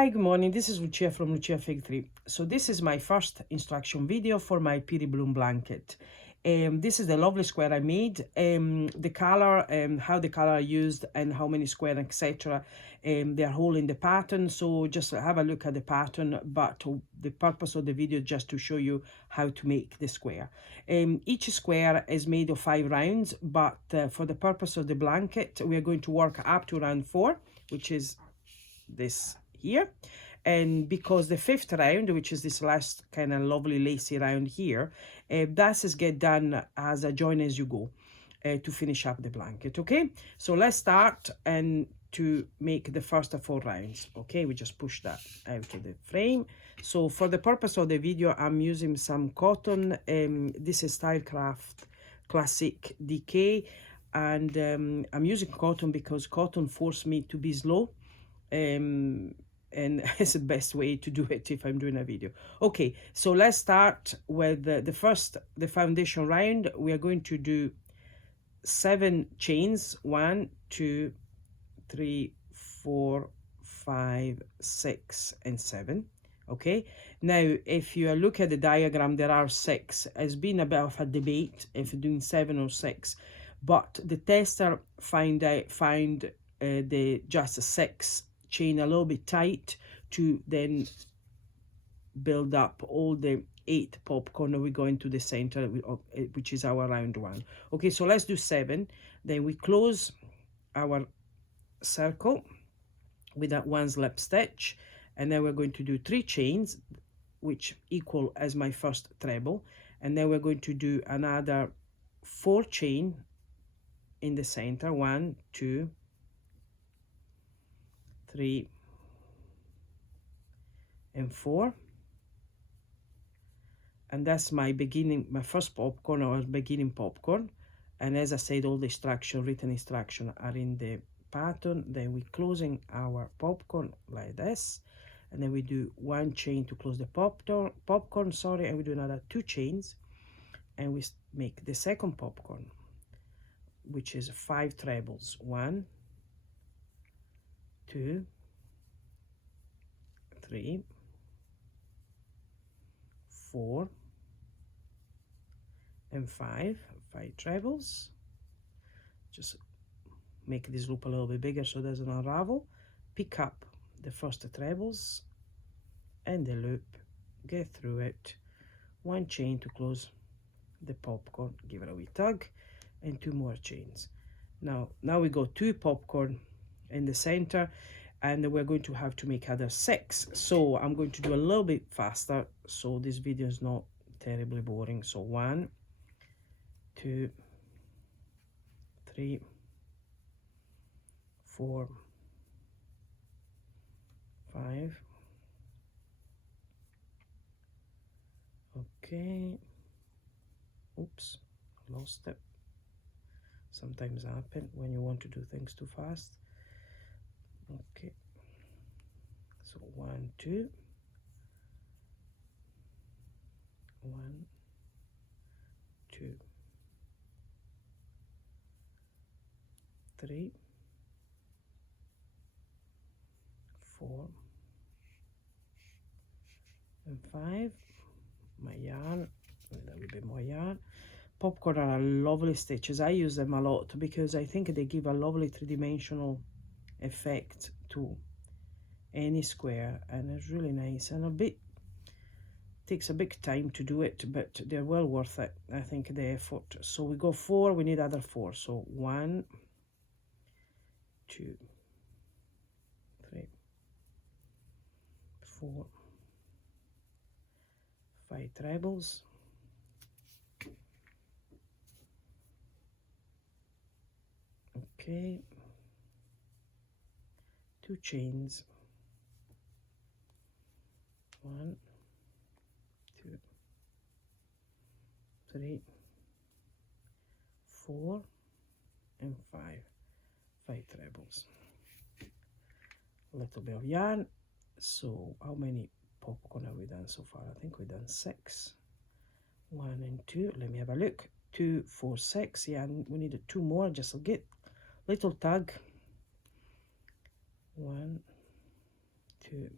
Hi, good morning. This is Lucia from Lucia Fig 3. So this is my first instruction video for my Peerie Bloom blanket. This is the lovely square I made. The color, how the color are used and how many square, etc. They are all in the pattern. So just have a look at the pattern, but the purpose of the video is just to show you how to make the square. Each square is made of 5 rounds, but for the purpose of the blanket, we are going to work up to round 4, which is this here. And because the 5th round, which is this last kind of lovely lacy round here, that is get done as a join as you go to finish up the blanket. Okay, so let's start and to make the first of 4 rounds. Okay, we just push that out of the frame. So for the purpose of the video, I'm using some cotton. This is Stylecraft Classic DK, and I'm using cotton because cotton forced me to be slow, and it's the best way to do it if I'm doing a video. Okay, so let's start with the foundation round. We are going to do 7 chains. 1, 2, 3, 4, 5, 6, and 7. Okay, now if you look at the diagram, there are 6. It's been a bit of a debate if you're doing 7 or 6, but the tester find the just 6 chain a little bit tight to then build up all the 8 popcorn that we go into the center, which is our round 1. Okay, so let's do 7. Then we close our circle with that 1 slip stitch, and then we're going to do 3 chains, which equal as my first treble, and then we're going to do another 4 chain in the center. 1, 2, 3, and 4, and that's my first popcorn, or beginning popcorn. And as I said, all the written instruction are in the pattern. Then we closing our popcorn like this, and then we do 1 chain to close the popcorn, sorry, and we do another 2 chains, and we make the second popcorn, which is 5 trebles. 1, 2, 3, 4, and 5 trebles. Just make this loop a little bit bigger so it doesn't unravel. Pick up the first trebles and the loop, get through it, 1 chain to close the popcorn, give it a wee tug, and 2 more chains. Now we got 2 popcorn in the center, and we're going to have to make other 6. So I'm going to do a little bit faster so this video is not terribly boring. So 1, 2, 3, 4, 5. Okay. Oops, lost it. Sometimes happen when you want to do things too fast. Okay. So 1, 2, 1, 2, 3, 4, and 5. My yarn, with a little bit more yarn. Popcorn are lovely stitches. I use them a lot because I think they give a lovely 3-dimensional effect to any square, and it's really nice, and takes a big time to do it, but they're well worth it, I think, the effort. So we go 4, we need other 4. So 1, 2, 3, 4, 5 trebles, okay, 2 chains, 1, 2, 3, 4, and 5 trebles. A little bit of yarn. So how many popcorn have we done so far? I think we've done 6. 1 and 2. Let me have a look. 2, 4, 6. Yeah, we needed 2 more. Just a little tug. 1, 2,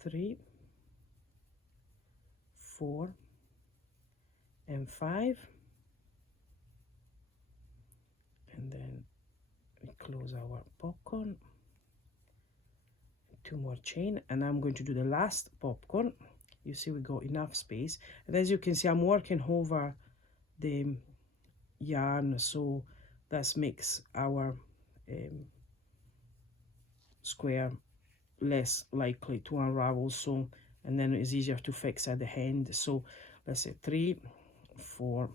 3, 4, and 5, and then we close our popcorn, 2 more chain, and I'm going to do the last popcorn. You see we got enough space, and as you can see I'm working over the yarn, so that makes our square less likely to unravel, so, and then it's easier to fix at the end. So let's say 3, 4,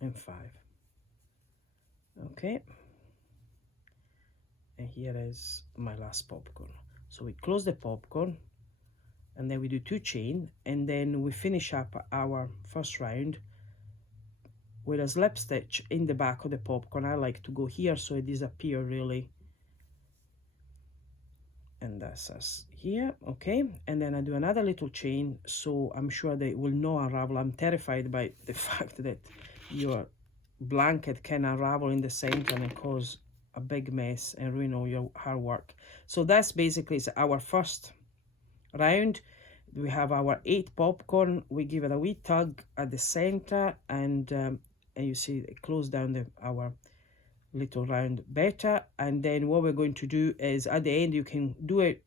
and 5. Okay, and here is my last popcorn. So we close the popcorn, and then we do 2 chain, and then we finish up our first round with a slip stitch in the back of the popcorn. I like to go here so it disappear really, and that's us here. Okay, and then I do another little chain, so I'm sure they will not unravel. I'm terrified by the fact that your blanket can unravel in the center and cause a big mess and ruin all your hard work. So that's basically our first round. We have our 8 popcorn, we give it a wee tug at the center, and you see it close down our little round better. And then what we're going to do is at the end, you can do it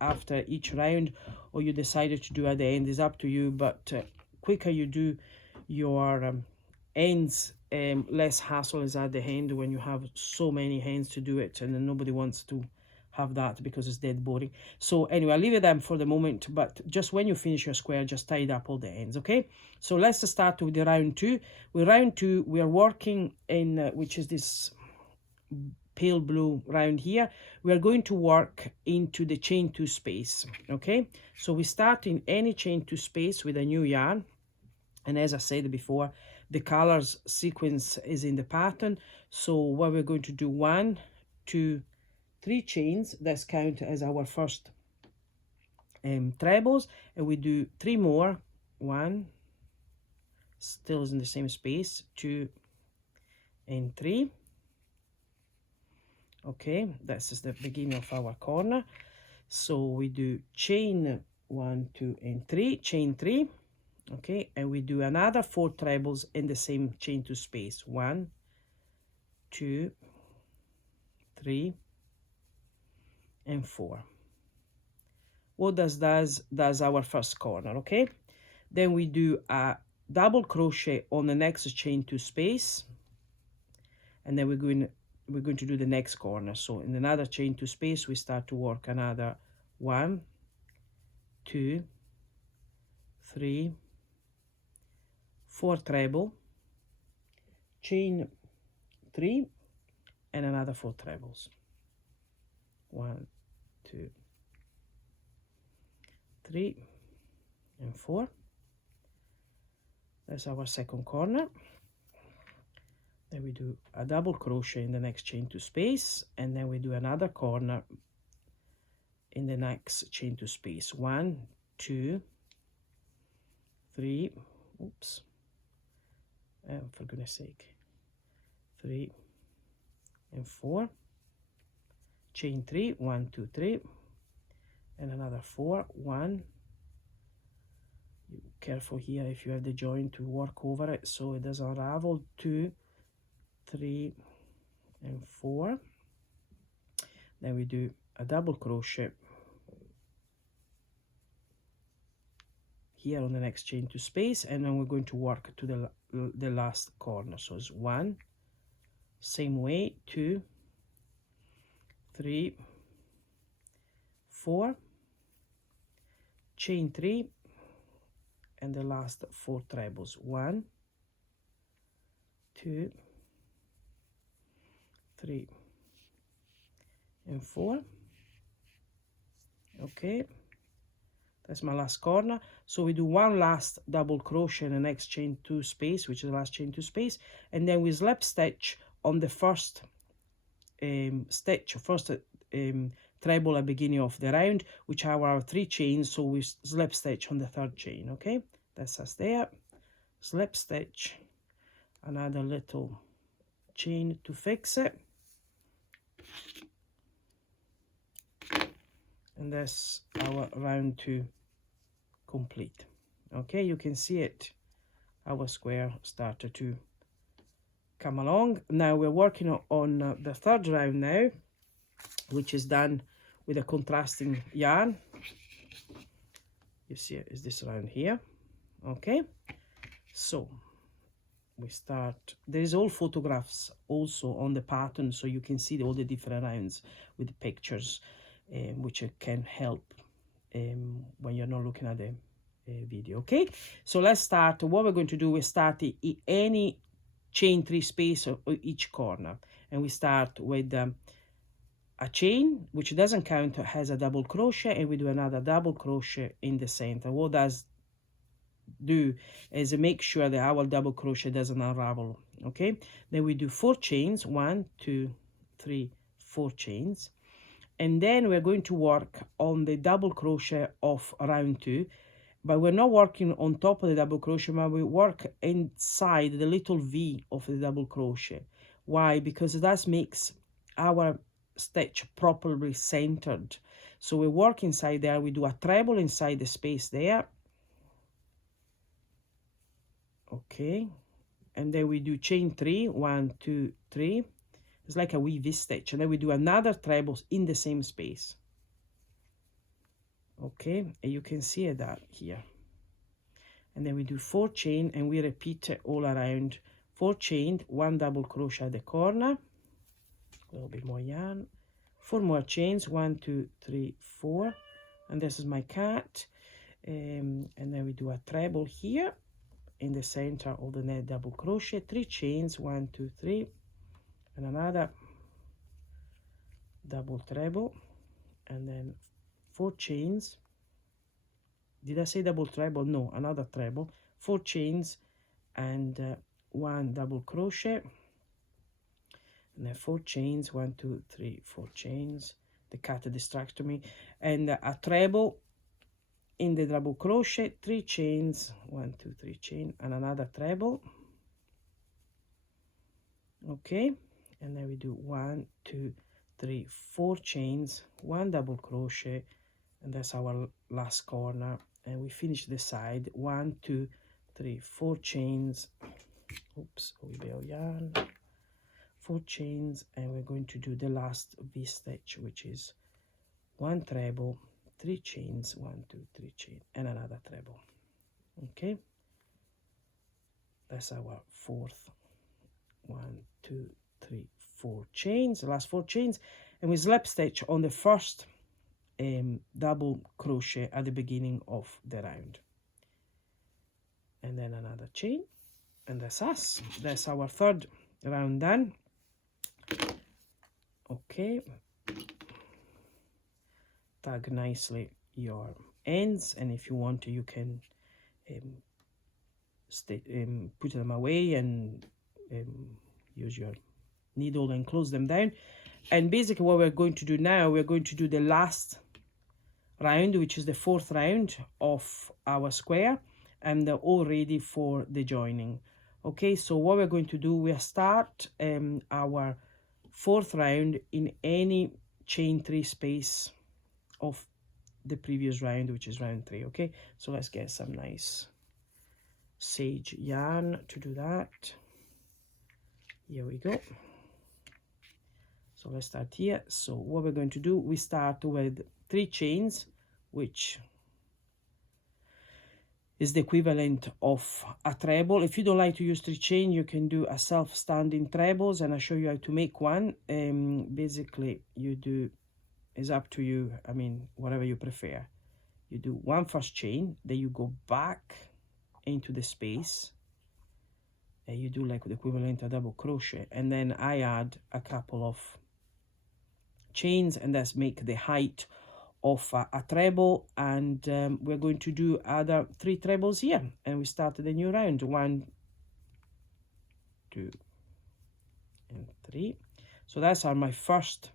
after each round, or you decided to do at the end, is up to you, but quicker you do your ends, less hassle is at the end when you have so many hands to do it, and then nobody wants to have that because it's dead boring. So anyway, I'll leave it there for the moment, but just when you finish your square, just tidy up all the ends. Okay, so let's start with the round 2. With round 2 we are working in which is this pale blue round here. We are going to work into the chain 2 space. Okay, so we start in any chain 2 space with a new yarn, and as I said before, the colors sequence is in the pattern. So what we're going to do, 1, 2, 3 chains, that's count as our first trebles, and we do 3 more, 1, still is in the same space, 2 and 3. Okay, this is the beginning of our corner. So we do chain 1, 2, and 3, chain 3. Okay, and we do another 4 trebles in the same chain 2 space, 1, 2, 3, and 4. What does our first corner. Okay, then we do a double crochet on the next chain 2 space, and then we're going to do the next corner. So in another chain 2 space we start to work another 1, 2, 3, 4 treble, chain 3, and another 4 trebles, 1, 2, 3, and 4. That's our second corner. Then we do a double crochet in the next chain 2 space, and then we do another corner in the next chain 2 space, 1, 2, 3, oops, for goodness sake, 3 and 4, chain 3, 1, 2, 3, and another 4, 1. Careful here if you have the joint to work over it so it doesn't unravel, 2, 3, and 4. Then we do a double crochet here on the next chain 2 space, and then we're going to work to the last corner. So it's 1, same way, 2, 3, 4, chain 3, and the last 4 trebles, 1, 2, 3, and 4. Okay, that's my last corner. So we do one last double crochet in the next chain 2 space, which is the last chain 2 space, and then we slip stitch on the first treble at the beginning of the round, which are our 3 chains. So we slip stitch on the 3rd chain. Okay, that's us there, slip stitch, another little chain to fix it, And that's our round 2 complete. Okay, you can see it, our square started to come along. Now we're working on the third round now, which is done with a contrasting yarn. You see it is this round here. Okay, so we start. There is all photographs also on the pattern, so you can see all the different rounds with the pictures, which can help when you're not looking at the video. Okay, so let's start. What we're going to do, we start in any chain 3 space of each corner, and we start with a chain, which doesn't count, has a double crochet, and we do another double crochet in the center. What does do is make sure that our double crochet doesn't unravel. Okay, then we do 4 chains, 1 2 3 4 chains, and then we're going to work on the double crochet of round 2, but we're not working on top of the double crochet, but we work inside the little V of the double crochet. Why? Because that makes our stitch properly centered. So we work inside there, we do a treble inside the space there. Okay, and then we do chain 3, 1 2 3. It's like a wee V stitch, and then we do another treble in the same space. Okay, and you can see that here. And then we do 4 chain, and we repeat it all around. 4 chained, 1 double crochet at the corner, a little bit more yarn, 4 more chains, 1 2 3 4, and this is my cat. And then we do a treble here in the center of the net double crochet, 3 chains, 1 2 3, and another double treble, and then 4 chains. Did I say double treble? No, another treble, 4 chains, and 1 double crochet, and then 4 chains, 1 2 3 4 chains. The cat distracted me, and a treble in the double crochet, 3 chains, 1 2 3 chain, and another treble. Okay, and then we do 1 2 3 4 chains, 1 double crochet, and that's our last corner. And we finish the side, 1 2 3 4 chains. Oops, a wee bit of yarn, 4 chains, and we're going to do the last V stitch, which is 1 treble, 3 chains, 1 2 3 chain, and another treble. Okay, that's our fourth. 1 2 3 4 chains, the last 4 chains, and we slip stitch on the first double crochet at the beginning of the round, and then another chain, and that's us. That's our third round done. Okay, tag nicely your ends, and if you want to, you can put them away and use your needle and close them down. And basically what we're going to do now, we're going to do the last round, which is the 4th round of our square, and they're all ready for the joining. Okay, so what we're going to do, we'll start our 4th round in any chain 3 space of the previous round, which is round 3. Okay, so let's get some nice sage yarn to do that. Here we go. So let's start here. So what we're going to do, we start with 3 chains, which is the equivalent of a treble. If you don't like to use 3 chain, you can do a self-standing trebles, and I'll show you how to make one. Basically, you do, is up to you, I mean, whatever you prefer. You do 1 first chain, then you go back into the space, and you do like the equivalent of double crochet, and then I add a couple of chains, and that's make the height of a treble. And we're going to do other 3 trebles here, and we start the new round. 1 2 and 3. So that's my first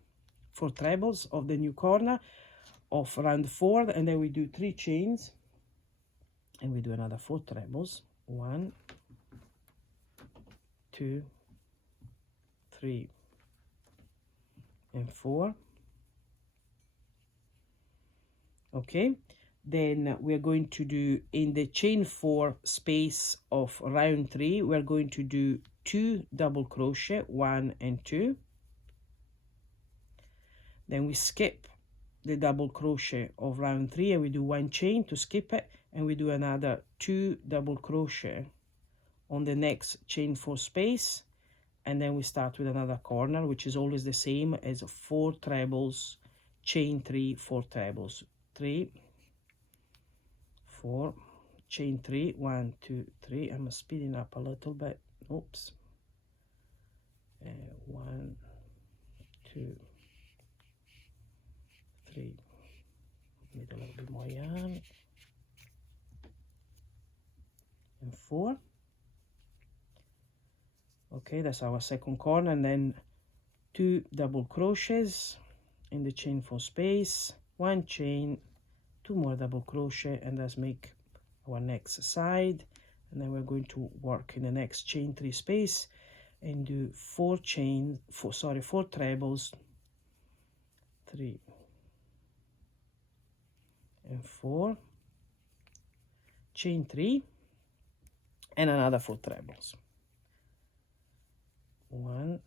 4 trebles of the new corner of round 4, and then we do 3 chains, and we do another 4 trebles. 1 2 3 and 4. Okay, then we're going to do in the chain 4 space of round 3, we're going to do 2 double crochet, 1 and 2. Then we skip the double crochet of round 3 and we do 1 chain to skip it, and we do another 2 double crochet on the next chain 4 space, and then we start with another corner, which is always the same as 4 trebles, chain 3, 4 trebles, 3, 4, chain 3, 1, 2, 3. I'm speeding up a little bit. Oops. 1, 2, 3. Need a little bit more yarn. And 4. Okay, that's our second corner, and then 2 double crochets in the chain 4 space, 1 chain, 2 more double crochet, and let's make our next side. And then we're going to work in the next chain 3 space and do 4 trebles, 3 and 4, chain 3, and another 4 trebles. 1,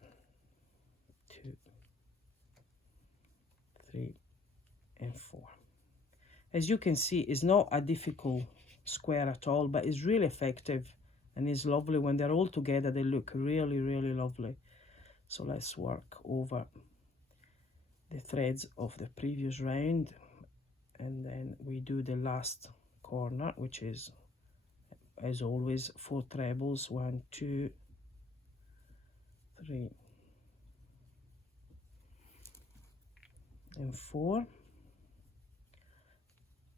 2, 3 and 4. As you can see, it's not a difficult square at all, but it's really effective and it's lovely. When they're all together, they look really, really lovely. So let's work over the threads of the previous round, and then we do the last corner, which is, as always, 4 trebles, 1, 2, 3 and 4,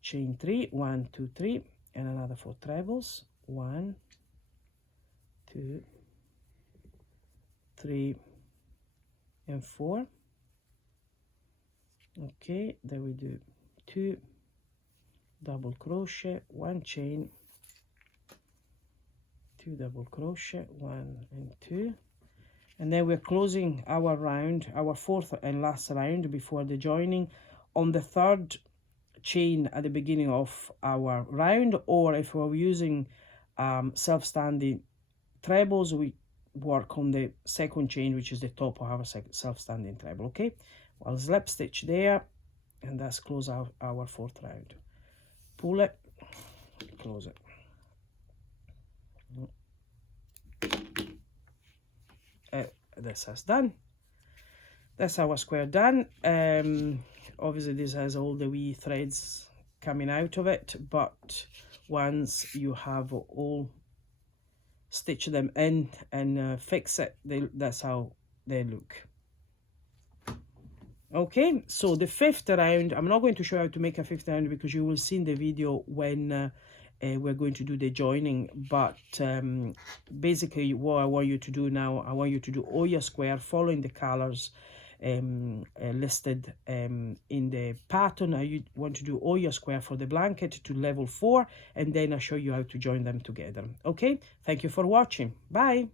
chain 3, 1, 2, 3, and another 4 trebles, 1, 2, 3 and 4. Okay, then we do 2 double crochet, 1 chain, 2 double crochet, 1 and 2, and then we're closing our round, our fourth and last round before the joining, on the third chain at the beginning of our round, or if we're using self-standing trebles, we work on the second chain, which is the top of our self-standing treble. Okay, well, slip stitch there, and that's close out our fourth round. Pull it, close it. This is done. That's our square done. Obviously this has all the wee threads coming out of it, but once you have all stitch them in and fix it, that's how they look. Okay, so the fifth round, I'm not going to show you how to make a fifth round because you will see in the video when we're going to do the joining, but basically what I want you to do now, I want you to do all your square following the colors listed in the pattern. I want to do all your square for the blanket to level 4, and then I'll show you how to join them together. Okay, thank you for watching. Bye.